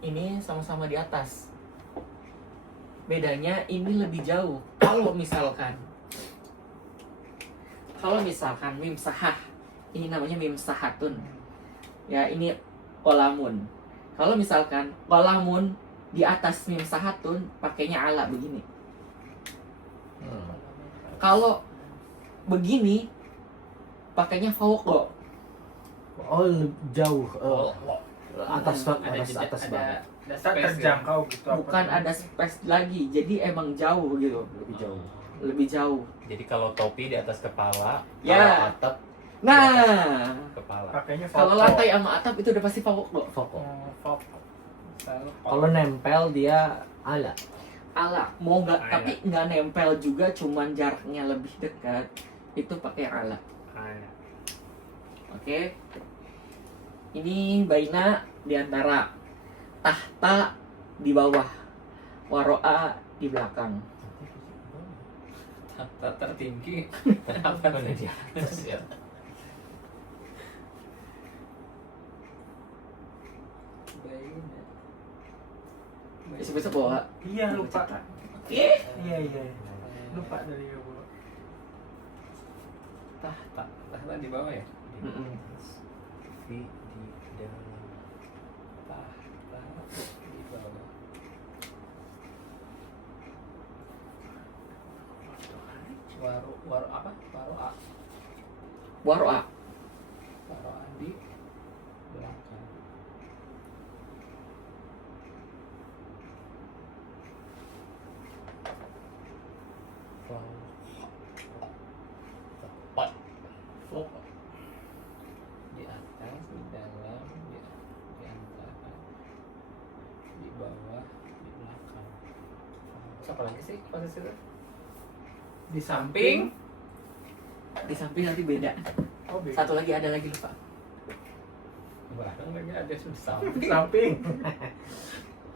ini sama-sama di atas. Bedanya ini lebih jauh. Kalau misalkan mim sahah, ini namanya mim sahatun. Ya, ini qolamun. Kalau misalkan qolamun di atas mim sahatun, pakainya ala begini. Kalau begini, pakainya fauqa. Oh, jauh. Atas banget. Tak terjangkau gitu. Bukan ada space lagi, jadi emang jauh gitu. Lebih jauh. Jadi kalau topi di atas kepala, Ya. kalau atap Nah, kepala. Pakainya kalau lantai sama atap itu udah pasti fauqa. Kalau nempel dia ala. Ala, mau nggak, Ala. tapi nggak nempel juga, cuman jaraknya lebih dekat, itu pakai ala. Oke. Ini baina di antara, tahta di bawah, waro'a di belakang. Tak tertinggi. Apa nih dia? Ya. Besok bawa. Iya, lupa. Ih, Iya. Lupa dari aku. Tahta di bawah ya. Mm-mm. Di dalam. Tahta di bawah. Waru apa? Waro'a. Waro'a. Waro'a di belakang. Tepat. Di atas, di dalam, di antara, di bawah, di belakang. Siapa lagi sih posisi itu? Di samping. Di samping nanti beda. Oh, beda. Satu lagi ada lagi lupa. Barang lagi ada di samping. Di samping.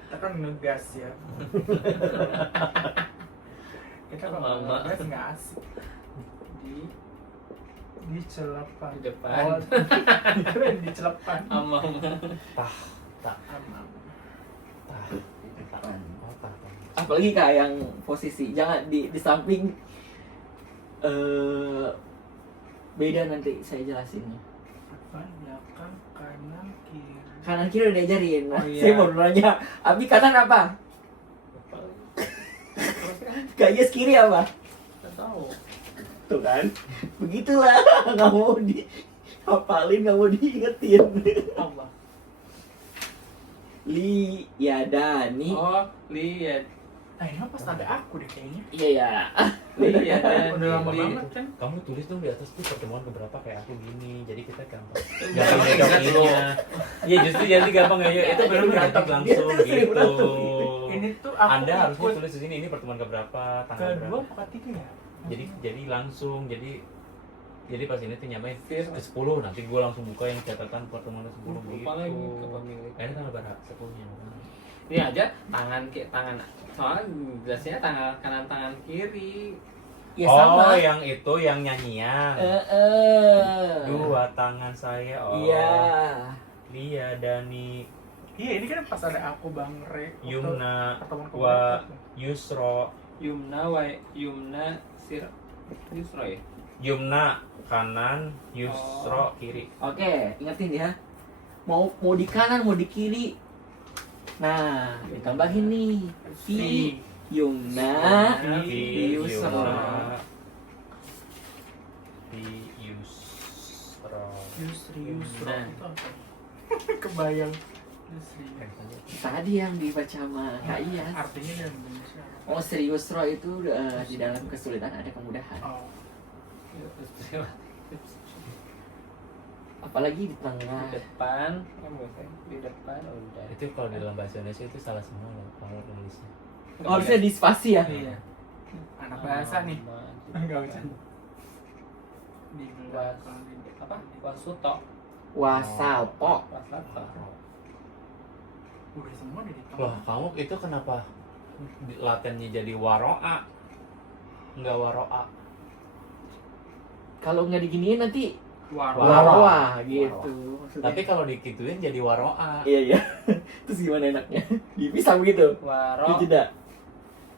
Kita kan ngegas ya. Kita kalau Mama. ngegas nggak asik. Di celepan. Di depan. Oh, keren di celepan. Amam. Amam. Apalagi kak yang posisi, jangan di samping. Beda nanti saya jelasinnya. Depan, belakang, kanan, kiri. Kanan kiri udah diajarin. Oh, iya. Saya mau nanya, Abi kanan apa? Kak Yes kiri apa? Nggak tahu. Tuh kan, begitulah. Nggak mau dihafalin, nggak mau diingetin. Apa? Li yadani. Oh, lihat. Nah, ini mah pas ada aku deh kayaknya. Iya ya. Lihat. Udah lama banget kan? Kamu tulis dong di atas tuh pertemuan keberapa kayak aku gini. Jadi kita gampang. Gampang Gampang ingat loh. ininya. Iya justru jadi gampang ya. Itu benar berantem Dia langsung tuh sering gitu. berantem. Ini tuh aku Anda harusnya ikut tulis di sini ini pertemuan keberapa, tanggal kedua berapa. apa ketiga ya? Jadi langsung jadi pas ini tuh nyamain Fir. ke 10 nanti gue langsung buka yang catatan pertemuan ke 10 gitu. Lupa lagi ke pemilik. Kayaknya tanggal berapa? 10-nya. Ini aja tangan soalnya jelasnya tangan kanan tangan kiri. Ya Oh, sama. yang itu yang nyanyian. Dua tangan saya. Oh. Iya. Lia Dani Iya, ini kan pas ada aku Bang Re. waktu Yumna pertemuan wa keberapa? Yusro. Yumna Yusro ya. Yumna kanan, Yusro kiri. Oke, ingetin ya. Mau di kanan, mau di kiri. Nah, ditambahin nih. Fi yumna Fi yusra. Fi Yusro. Yusri Yusro Nah. itu apa? Kebayang. Yusri. Tadi yang dibaca sama Kak Iyas. Artinya dalam Indonesia. Oh, serius roh itu di dalam kesulitan ada kemudahan. Oh, Apalagi di tengah. Di depan, di depan udah. Itu kalau di dalam bahasa Indonesia itu salah semua loh kalau nulisnya. Oh, harusnya di spasi ya. iya. Anak bahasa nih. Enggak usah. Di belakang di Apa? Wasuto. Wasapo. Wasato. Udah semua di tengah. Loh, kamu itu kenapa latennya jadi waro'a? Enggak waro'a. Kalau nggak diginiin nanti Waroa gitu maksudnya. Tapi kalau dikituin jadi waroa. Iya. Terus gimana enaknya? Dipisah begitu. Waro. Jeda.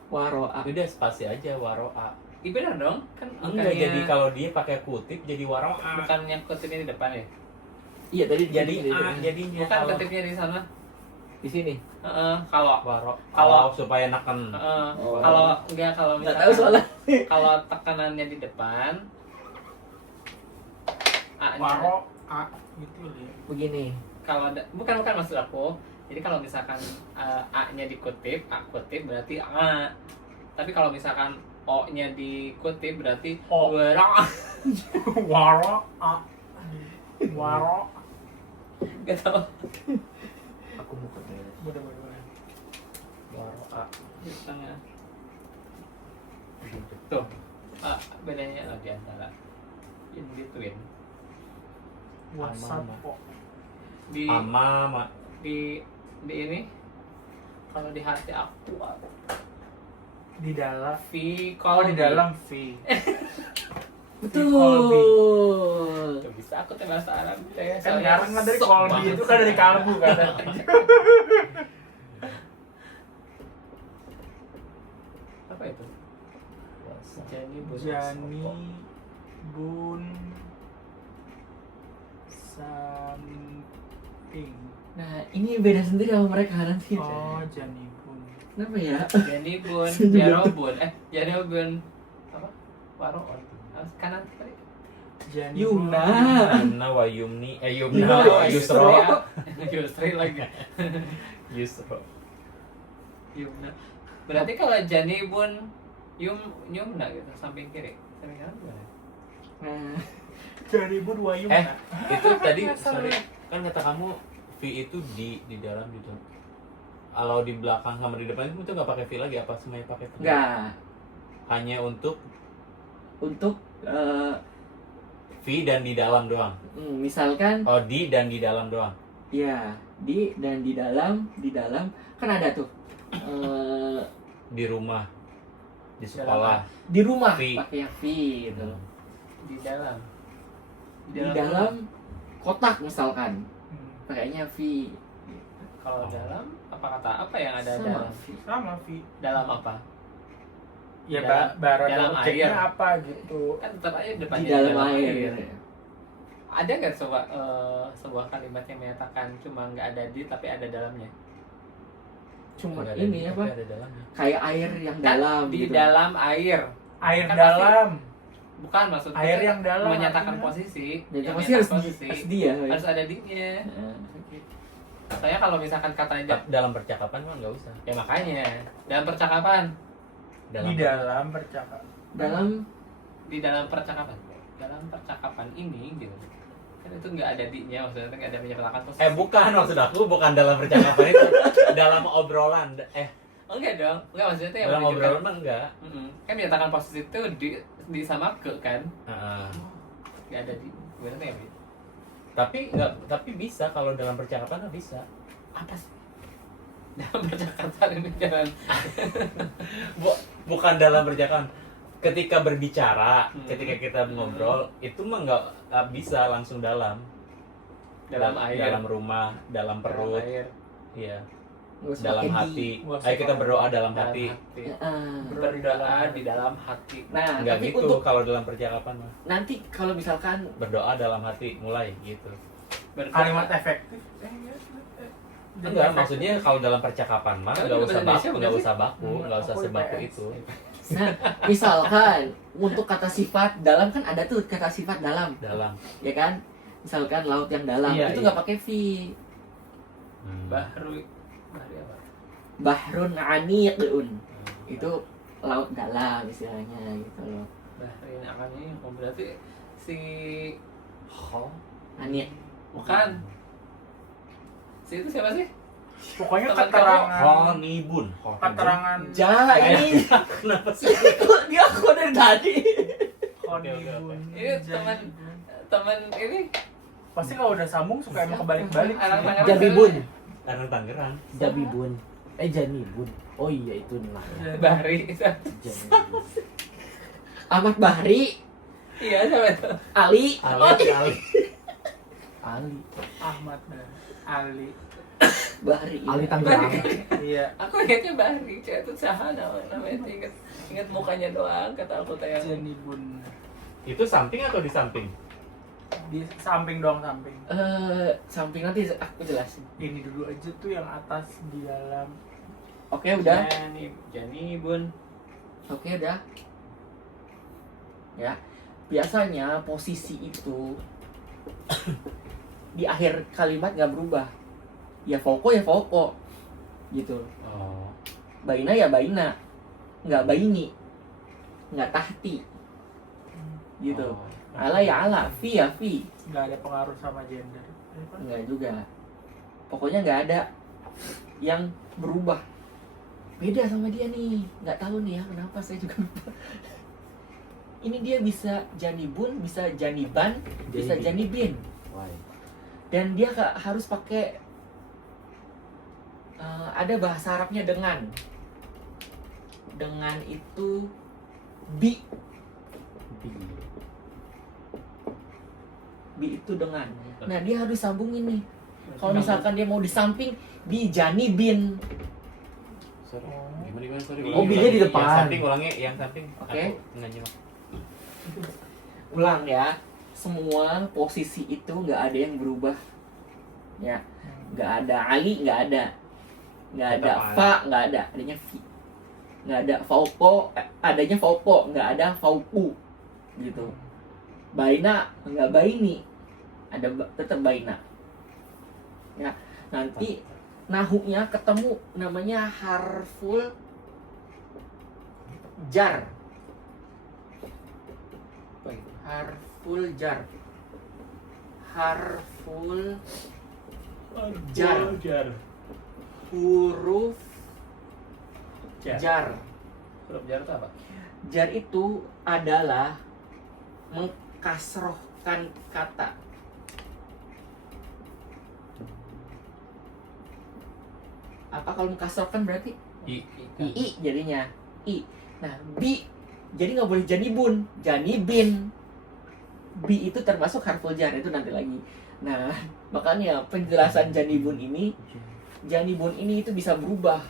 Waroa. Udah spasi aja waroa. Iya benar dong, kan Enggak, jadi kalau dia pakai kutip jadi waroa. bukan yang kutipnya di depan ya? Iya tadi Jadi di- a jadinya Bukan kalau kutipnya di sana. di sini. Kalau waro. Kalau- Supaya neken. Oh. kalau enggak kalau Nggak misalkan tahu soalnya. kalau tekanannya di depan A-nya Waro A gitu ya. Begini. kalau bukan maksud aku. Jadi kalau misalkan A-nya dikutip, A kutip berarti A. Tapi kalau misalkan O-nya dikutip berarti O. waro. Waro A. Waro. Gak tau. Aku mau ke Bener-bener. Waroa. Di tengah. Tuh. Bedanya di antara in between. WhatsApp O. Di Ama di ini kalau di hati aku Di dalam. V Oh, di dalam V. Betul. Gak bisa aku teh bahasa Arab teh. Kan Soalnya sekarang kan dari sok kolbi banget. itu kan dari kalbu kan. Apa itu? Jani Bun. Jani Bun Samping. Nah, ini beda sendiri sama mereka nanti. Oh, Jani Bun. Kenapa ya? Jani Bun, Jaro Bun. Jani Bun apa? Waro kanan tadi. Jani Yumna. Yumna wa Yumni Yumna Yumna wa wa Yusro. Yusri lagi. Yusro. Yumna. Berarti kalau Jani Bun Yumna gitu samping kiri. Samping kanan gimana? Nah, Jani Bun wa Yumna. Itu tadi sorry kan kata kamu V itu di dalam gitu. Kalau di belakang sama di depan itu nggak pakai V lagi apa semuanya pakai V? enggak. Hanya untuk Untuk V dan di dalam doang. misalkan Oh, di dan di dalam doang. ya di dan di dalam kan ada tuh Di rumah, di sekolah. di rumah V. pakai yang V gitu. Di dalam. Di dalam kotak misalkan Hmm. pakainya V. Kalau dalam apa yang ada Sama dalam? V. Sama V. Dalam apa? Ya Dalam- bara dalam objeknya air. apa gitu. Kan tetap aja Di depannya dalam air. Ada nggak sebuah kalimat yang menyatakan cuma nggak ada di tapi ada dalamnya? Cuma Nggak ada ini di, apa? tapi ada dalamnya. Kayak air yang Kan dalam di gitu. dalam air. Air Kan dalam. Bukan maksudnya Air yang dalam menyatakan artinya. posisi. Jadi yang pasti harus menyatakan harus dia. harus ada di-nya. Soalnya kalau misalkan katanya Dalam percakapan mah nggak usah. ya makanya dalam percakapan Di dalam percakapan. Dalam di dalam percakapan ini gitu kan itu nggak ada di-nya maksudnya nggak ada menyatakan posisi. Bukan maksud aku bukan dalam percakapan itu, dalam obrolan. Oh, enggak dong, enggak maksudnya itu yang Dalam menunjukkan- obrolan mah enggak. Kan menyatakan posisi itu di sama ke kan Heeh. nggak ada di gimana ya Bi? Tapi bisa kalau dalam percakapan mah bisa. Apa sih dalam percakapan ini jangan Bukan dalam percakapan. Ketika berbicara, Hmm. ketika kita ngobrol, itu mah nggak bisa langsung dalam air dalam rumah, dalam perut, dalam air iya, nggak usah dalam pakai hati. Nggak usah Ayo kita pakai berdoa dalam dalam hati. hati. Berdoa. Berdoa di dalam hati. Nah, Enggak tapi gitu untuk kalau dalam percakapan mah. nanti kalau misalkan Berdoa dalam hati mulai gitu. Berdoa. Kalimat efektif. Enggak, maksudnya kalau dalam percakapan mah Kalau nggak di usah bahasa Indonesia baku, bukan nggak sih? usah baku, nggak usah Aku sebaku IPS. itu. nah, misalkan untuk kata sifat dalam kan ada tuh kata sifat dalam, Dalam. ya kan? Misalkan laut yang dalam Iya, itu iya. nggak pakai V. Bahru apa? Bahrun aniqun. Itu laut dalam istilahnya gitu loh. Bahrin akannya berarti si Aniq. bukan si itu siapa sih? Pokoknya Teman keterangan Honibun. keterangan Ja ini Kenapa sih? dia kok dari tadi. Honibun. Ini teman ini Pasti kalau udah sambung suka emang kebalik-balik. Anak sih. Tangerang. Jabibun. Karena Tangerang. Jabibun. Janibun. Oh iya itu nah. Bahri Janibun. Ahmad Bahri Iya, siapa itu? Ali. Ali. Ali. Ahmad dan Ali. Bahri. Ali Tangerang. Iya. Aku ingatnya Bahri, cewek itu saha namanya ingat mukanya doang kata aku teh. Jenny Bun. Itu samping atau di samping? Di samping doang samping. Samping nanti aku jelasin. Ini dulu aja tuh yang atas di dalam. Oke, udah. Jani Bun. Oke, udah. Ya. Biasanya posisi itu di akhir kalimat nggak berubah. Ya foko gitu. Oh. Baina ya baina, nggak baini, nggak tahti gitu. Oh. Ala ya ala, fi ya fi, Nggak ada pengaruh sama gender. nggak juga. Pokoknya nggak ada yang berubah. Beda sama dia nih, nggak tahu nih ya kenapa saya juga lupa. Ini dia bisa janibun, bisa janiban, bisa janibin. Why? Dan dia harus pakai ada bahasa Arabnya dengan itu bi itu dengan. Nah dia harus sambungin nih. Kalau misalkan dia mau di samping bi janibin. Sorry. Gimana sorry. Oh, B-nya di depan. Yang samping ulangnya yang samping. Oke. Aku nggak nyimak. Ulang ya. Semua posisi itu nggak ada yang berubah. Ya, nggak ada Ali, nggak ada Tetap fa, nggak ada, adanya fi, nggak ada fauko, adanya fauko, nggak ada fauku, gitu. Baina nggak baini, ada tetap baina. Ya, nanti nahunya ketemu namanya harful jar. Harful jar. Harful jar. Huruf jar. Huruf jar itu apa? Jar itu adalah mengkasrohkan kata. Apa kalau mengkasrohkan berarti i jadinya i. Nah bi jadi nggak boleh janibun, janibin. Bi itu termasuk harful jar, itu nanti lagi. Nah makanya penjelasan janibun ini itu bisa berubah.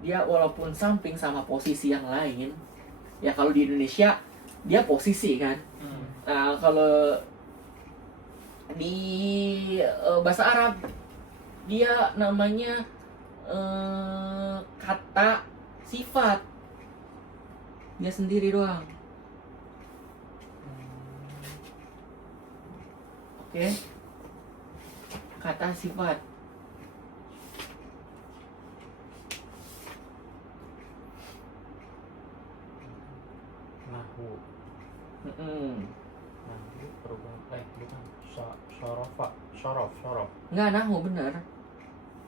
Dia walaupun samping sama posisi yang lain, ya kalau di Indonesia dia posisi kan. Nah kalau di bahasa Arab dia namanya kata sifat, dia sendiri doang. Oke. Kata sifat. Nahu. Nahu perubahan. Bukan. Syorof. Nggak nahu bener.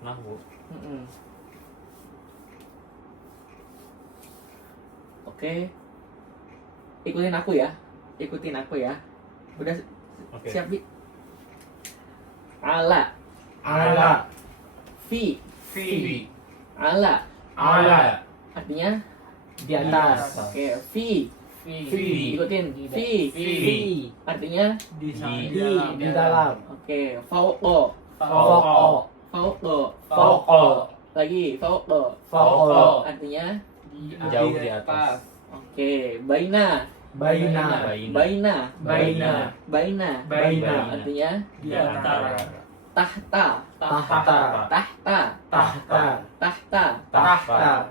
Nahu. Oke. Ikutin aku ya. Udah Oke. siap Bi? Ala. Fi. Ala. Artinya Di atas. oke. Fi. Ikutin. Fi. Artinya Di Di dalam. oke. Fauqo. Lagi fauqo. Artinya Jauh di atas. oke. Baina. Artinya Di antara. tahta.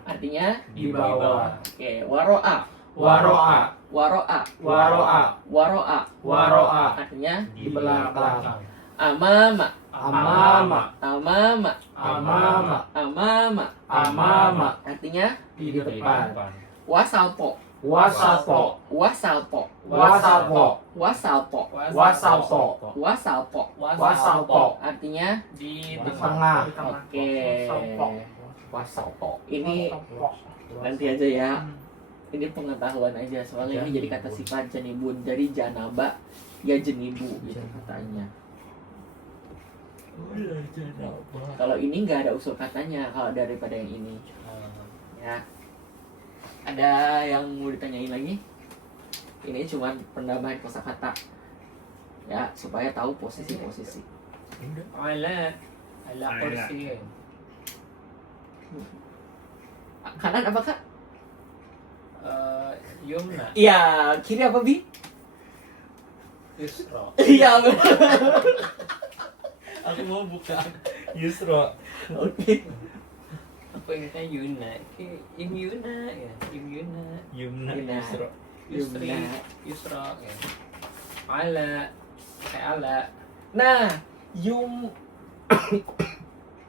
Artinya Di bawah. oke. Waro'a. Artinya Di belakang. amama. Artinya Di depan. wasalpo. Wasalpo. Artinya Di Tengah. oke. Ini nanti aja ya. Ini pengetahuan aja soalnya ini jadi kata sifat janibun dari janaba ya jenibu gitu katanya. Kalau ini nggak ada usul katanya kalau daripada yang ini. Ya. Ada yang mau ditanyain lagi? Ini cuma penambahan kosakata. Ya, supaya tahu posisi-posisi. Ala kursi. Kanan apa Kak? Yumna. Iya, kiri apa Bi? Yusra. Iya, benar. Aku mau buka Yusro. Oke. Aku ingatnya Yuna. Im Yuna ya. Im Yuna. Yumna Yumna. Yusro. Yusri. Yumna. Yusra ya. Ala. Kayak ala. Nah,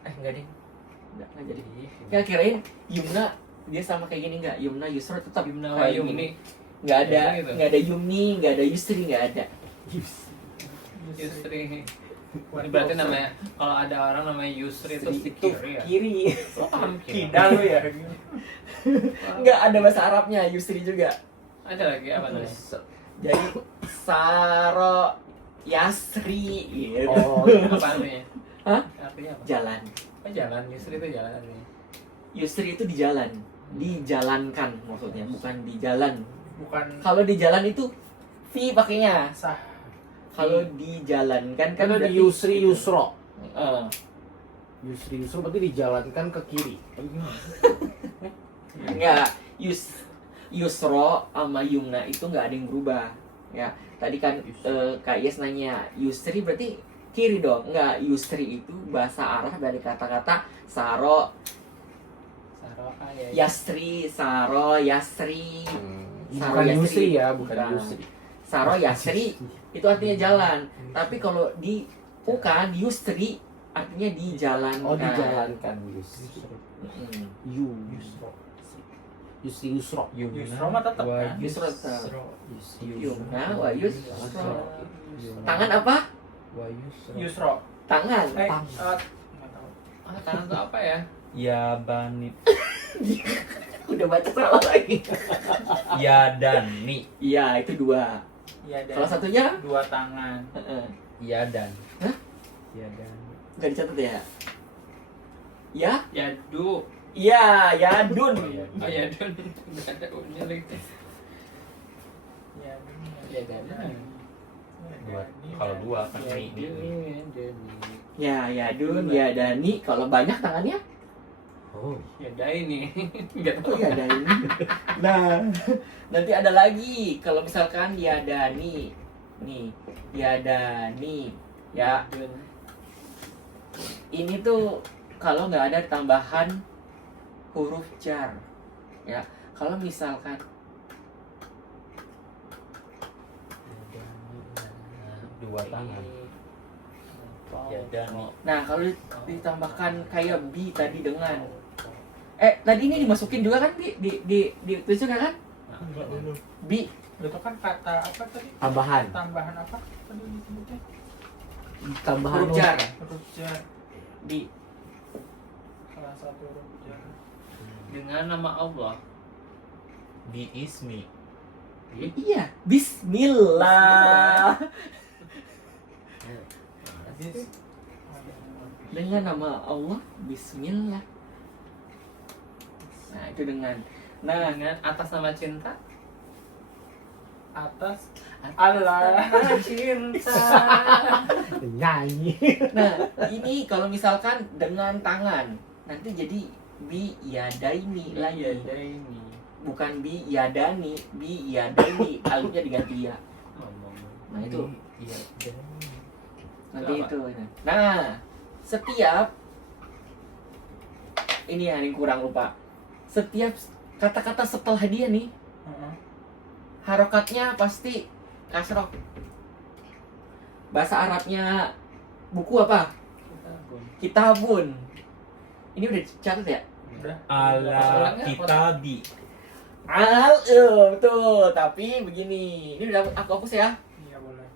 enggak deh. Enggak jadi. Nggak kirain Yumna dia sama kayak gini enggak? Yumna Yusra tetap Yumna wa kayak gini. Yumni. Nggak ada, Ya, gitu. nggak ada Yumni, nggak ada Yusri, nggak ada. Yusri. Ini berarti namanya kalau ada orang namanya Yusri itu di Itu kiri ya. kiri. Lo paham kiri? Kidal lu ya. Nggak ada bahasa Arabnya Yusri juga. Ada lagi apa namanya? Jadi Saro Yasri gitu. Oh, Apa artinya? Hah? Artinya apa? Jalan. Oh jalan, Yusri itu jalan artinya. Yusri itu di jalan, dijalankan maksudnya, bukan di jalan. Bukan Kalau di jalan itu fi pakainya. sah. Kalau dijalankan kan Karena di berarti Yusri itu. Yusro. Yusri Yusro berarti dijalankan ke kiri. enggak, Yusro sama Yumna itu nggak ada yang berubah. Ya, tadi kan Kak Yes nanya Yusri berarti kiri dong. Enggak, Yusri itu bahasa Arab dari kata-kata Saro, Saroha ya. Yasri, Saro, Yasri. Saro Bukan Yasri. Yusri ya, bukan Bukan. Yusri. Saro Yasri itu artinya jalan. Tapi kalau di bukan Yusri artinya dijalankan. Oh, dijalankan Yusri. Mm. Yusro. Yusri Yusro. Yusro mah tetap kan. Yusro tetap. Yusri Yumna wa Yusro. Yusro. Tangan apa? Wa Yusro. Yusro. Tangan. Tang. Nggak tahu. Ah, tangan itu apa ya? Ya banit. Udah baca salah lagi. Ya dani. Iya, itu dua. Iya dan Salah satunya? dua tangan. Heeh. Ya dan. Hah? Ya dan. Nggak dicatat ya? Ya? Yadu. Iya, Yadun. Oh ya dun. Nggak ada unya lagi. Iya. Ya dan. Dua. Kalau dua kan ni. Ya, Yadun, Yadani. Kalau banyak tangannya? Oh. Ya dai nih. Enggak Oh, tahu. Yadani. Nah, nanti ada lagi. Kalau misalkan Yadani. Nih, Yadani. Ya, Dun. ini tuh kalau nggak ada tambahan huruf jar. Ya, kalau misalkan Dua tangan. Ya dani. nah kalau ditambahkan kayak bi tadi dengan tadi ini dimasukin juga kan di tulisan kan? Enggak dulu. Bi. Itu kan kata apa tadi? Tambahan. Tambahan apa tadi disebutnya? Tambahan Huruf jar. Huruf jar. Bi. Salah satu huruf jar. Dengan nama Allah. Bi ismi. Iya, Bismillah. Bis. Dengan nama Allah, Bismillah. Nah, itu dengan Dengan atas nama cinta. Atas Allah. Cinta. nyanyi. Nah, ini kalau misalkan dengan tangan, nanti jadi bi yadaini lagi. Ya dai nih. Bukan bi yadani, bi yadaini. Alifnya diganti ya. Nah, itu Ya dan. nanti Kenapa? itu. Nah, setiap ini yang kurang lupa. Setiap kata-kata setelah dia nih, Heeh. harokatnya pasti kasroh. Bahasa Arabnya buku apa? Kitabun. Ini udah catat ya? Udah. Ala kitabi. Betul. Tapi begini, ini udah aku hapus ya? Iya boleh.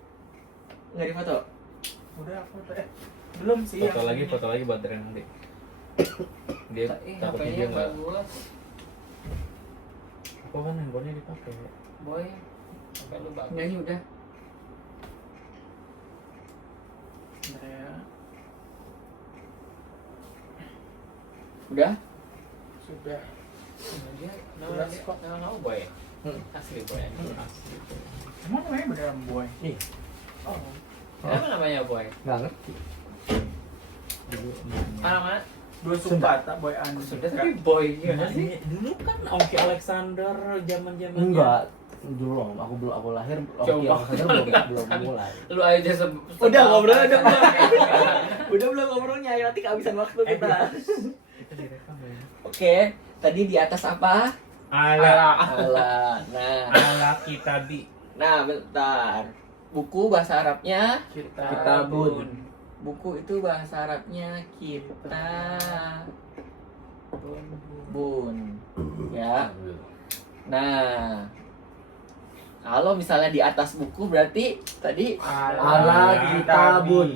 Nggak di foto? Udah aku belum sih. Foto yang lagi, ini. foto lagi buat Ren nanti. Dia takutnya HP-nya dia nggak. bagus. Apa kan handphonenya dipakai? Boy. HP lu bagus. Enggak, ini udah. Bentar ya. Udah? Sudah. Dia nama Jelas kok. nama Boy. Asli boy. Asli. Emang namanya beneran boy? Iya. Oh. Kenapa namanya boy? Nggak ngerti. Dulu Orang mana? Dua Sumbata boy anu. Sudah tapi boy gimana sih? dulu kan Oki Alexander zaman-zaman Enggak. Dulu aku lahir Coba. belum mulai. Lu aja Udah ngobrol, udah belum ngobrolnya, ayo nanti kehabisan waktu kita. Itu direkam ya. Oke, tadi di atas apa? Ala Ala. ala kitabi. Nah, bentar. Buku bahasa Arabnya, Kitabun. buku itu bahasa Arabnya bun. Ya. Nah, kalau misalnya di atas buku berarti tadi Ala kitabun.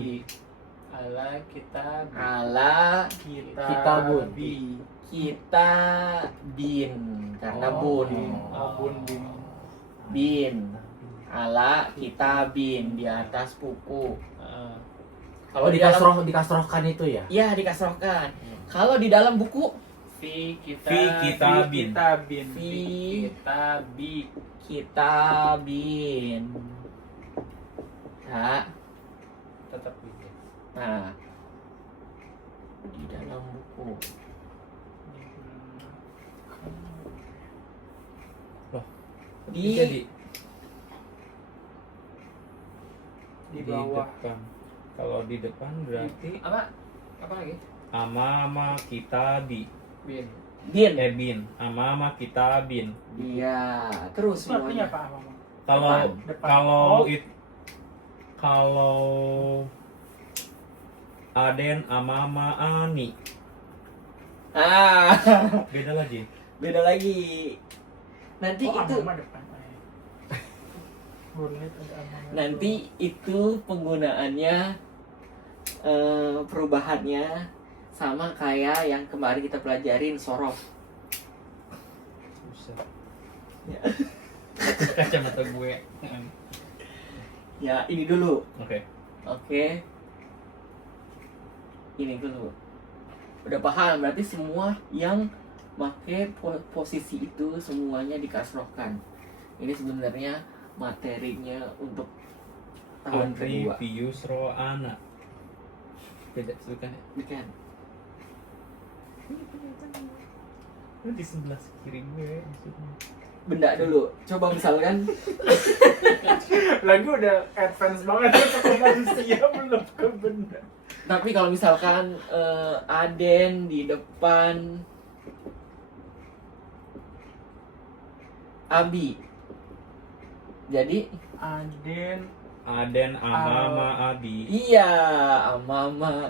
Ala kita ala Kitabun. kita bin karena bun. Abun Bin. Ala kita bin di atas buku. Kalau dikasrohkan itu ya? Iya, dikasrohkan. Kalau di dalam buku fi kita kitabin. kita bin. Ya. tetap gitu. Nah, di dalam buku. Loh, Di Jadi di bawah. depan. Kalau di depan berarti Apa lagi? amama kitabi. Bin. bin. Bin. Amama kitabin. Iya, terus Itu artinya semuanya. apa, Mama? Kalau Depan. kalau Oh. kalau Aden amama ani Ah, beda lagi. beda lagi. Nanti Oh, itu Amama depan. Boleh ada Amama. nanti itu penggunaannya perubahannya sama kayak yang kemarin kita pelajarin sorof. Kacamata gue. Ya, ini dulu. Oke. Oke. Ini dulu. Udah paham, berarti semua yang pakai posisi itu semuanya dikasrohkan. Ini sebenarnya materinya untuk tahun Adri kedua. Pius Roana. Beda sebutannya. Bukan. Lu di sebelah kiri gue maksudnya. Benda dulu. Coba misalkan Lagi udah advance banget ya ke manusia belum ke benda. tapi kalau misalkan Aden di depan Abi. Jadi Aden amama abi. iya, Mama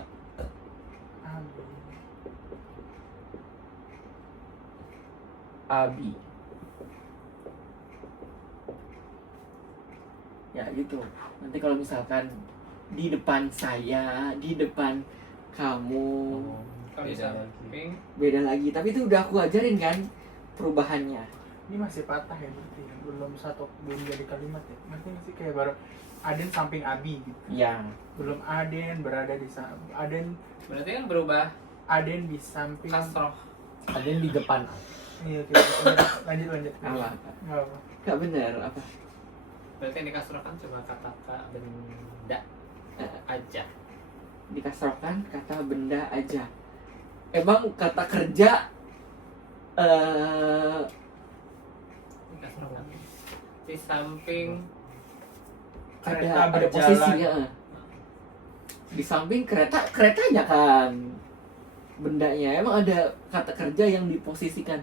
Abi. Ya gitu. Nanti kalau misalkan di depan saya, di depan kamu, Kalau di Beda samping beda lagi. Tapi itu udah aku ajarin kan perubahannya. ini masih patah ya berarti ya? belum jadi kalimat ya, ngerti nggak sih, kayak baru Aden samping Abi gitu, Ya. belum Aden berada di Aden berarti kan berubah Aden di samping. kasroh. Ada yang di depan. Iya, oke. lanjut Apa? nggak apa. Gak benar apa? Berarti yang dikasrohkan cuma kata benda aja. Dikasrohkan kata benda aja. Emang kata kerja Dikasrohkan di samping Kereta ada berjalan. posisinya. Di samping keretanya kan bendanya. Emang ada kata kerja yang diposisikan.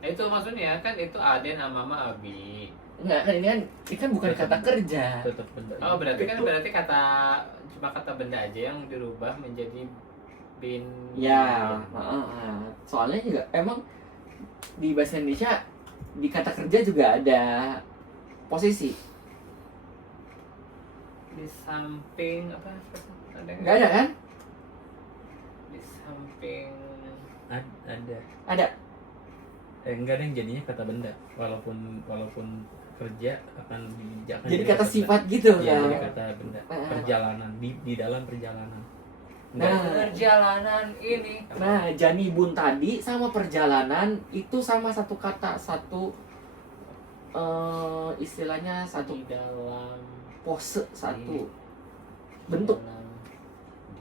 Nah, itu maksudnya kan itu Aden amama abi. Enggak kan, ini kan bukan kata kerja. Tetap benda. Oh berarti kan Itu- berarti cuma kata benda aja yang dirubah menjadi bin. Ya, soalnya juga emang di bahasa Indonesia di kata kerja juga ada posisi. Di samping apa? Ada Enggak ada kan? Di samping Ada. Ada. Enggak ada yang jadinya kata benda. Walaupun kerja akan Jadi kata sifat gitu Iya, kan. jadi kata benda. Perjalanan di dalam perjalanan. Nah, perjalanan ini. Nah, janibun tadi sama perjalanan itu sama satu kata, satu istilahnya satu Di dalam pose, satu bentuk.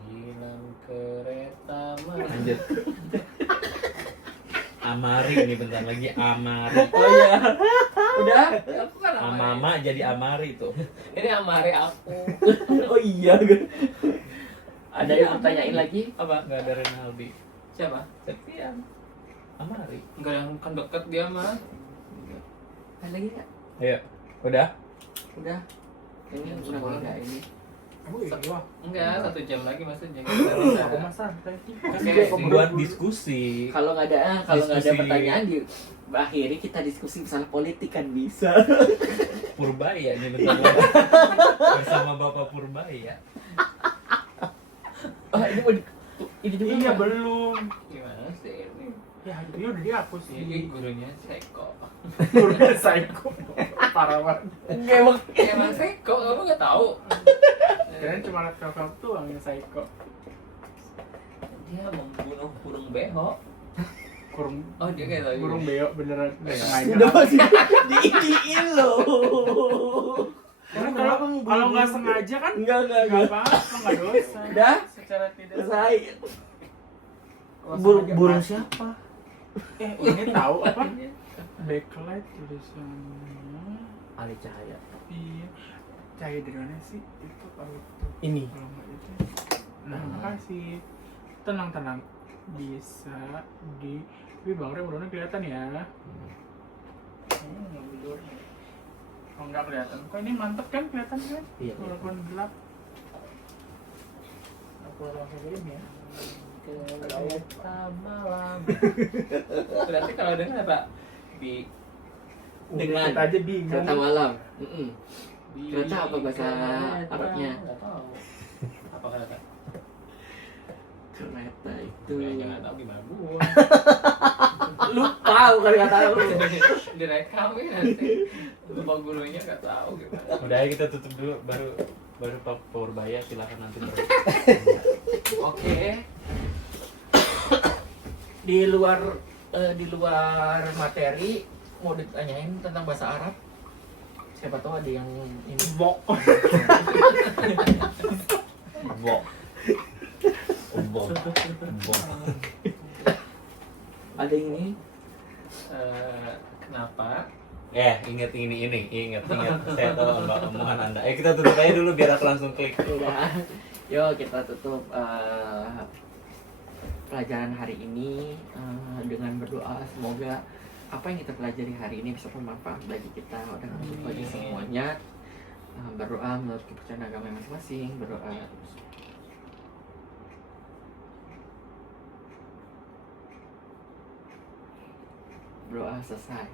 Di dalam kereta Lanjut. Amari ini bentar lagi Amari. Oh iya. Udah. Aku kan Mama jadi Amari tuh. Ini amare aku. Oh iya. Ada yang mau tanyain lagi? Apa? Nggak ada Renaldi. Siapa? Septian. Amari. Enggak yang kan deket dia mah. Ada lagi nggak? Ayo. Udah? Udah. Ini udah enggak ini? Aku iya. Enggak, 1 jam lagi maksudnya. Aku mah santai. Buat diskusi. Kalau nggak ada Diskusi. pertanyaan akhiri kita diskusi masalah politik kan bisa. Purbaya ini bentar lagi. Bersama Bapak Purbaya. Oh, ini mau ini juga Iya nggak? belum. Gimana sih ini? Ya dia udah dihapus Ini sih. gurunya Seko. Udah psycho. Parah banget. Enggak emang. Emang Seko, kamu nggak tahu? Kalian cuma lihat kakak tuh yang psycho. Dia membunuh burung beho. Kurung Oh dia kayak tadi. burung beo beneran nggak sengaja. Udah masih diiniin loh. Karena kalau nggak sengaja kan Enggak. nggak apa-apa, nggak dosa. Udah? Secara tidak Selesai. Kalau sengaja Burung mati. siapa? Ini tahu apa? Backlight tulisannya. Ali Cahaya. Iya. Cahaya dari mana sih? Itu kalau itu. Ini. Kalau nggak itu. Nah, makasih. Tenang. Bisa di. Tapi Bang Re mudah-mudahan kelihatan ya. Kalau nggak kelihatan, kok ini mantep kan kelihatan kan? Iya. Walaupun gelap. Aku langsung ini ya. Kereta malam. Berarti kalau dengan apa? Dengan Kita aja bingung. kereta malam. Kereta apa bahasa Kereta. Arabnya? Nggak tahu. Apa kereta? Kereta itu. Kayaknya nggak tahu gimana gua. Lupa bukan kata lu. Direkam ya nanti. Lupa gurunya nggak tahu gimana. Udah ayo kita tutup dulu baru Pak Purbaya silakan nanti Oke. Di luar materi mau ditanyain tentang bahasa Arab. Siapa tahu ada yang ini. Bok. Bok. Bok. Ada yang ini. Kenapa? Ingat ini. Ingat. Saya tahu Mbak omongan Anda. Kita tutup aja dulu biar aku langsung klik. Udah. Yuk kita tutup pelajaran hari ini dengan berdoa semoga apa yang kita pelajari hari ini bisa bermanfaat bagi kita dan untuk bagi semuanya. Berdoa menurut kepercayaan agama masing-masing. Berdoa selesai.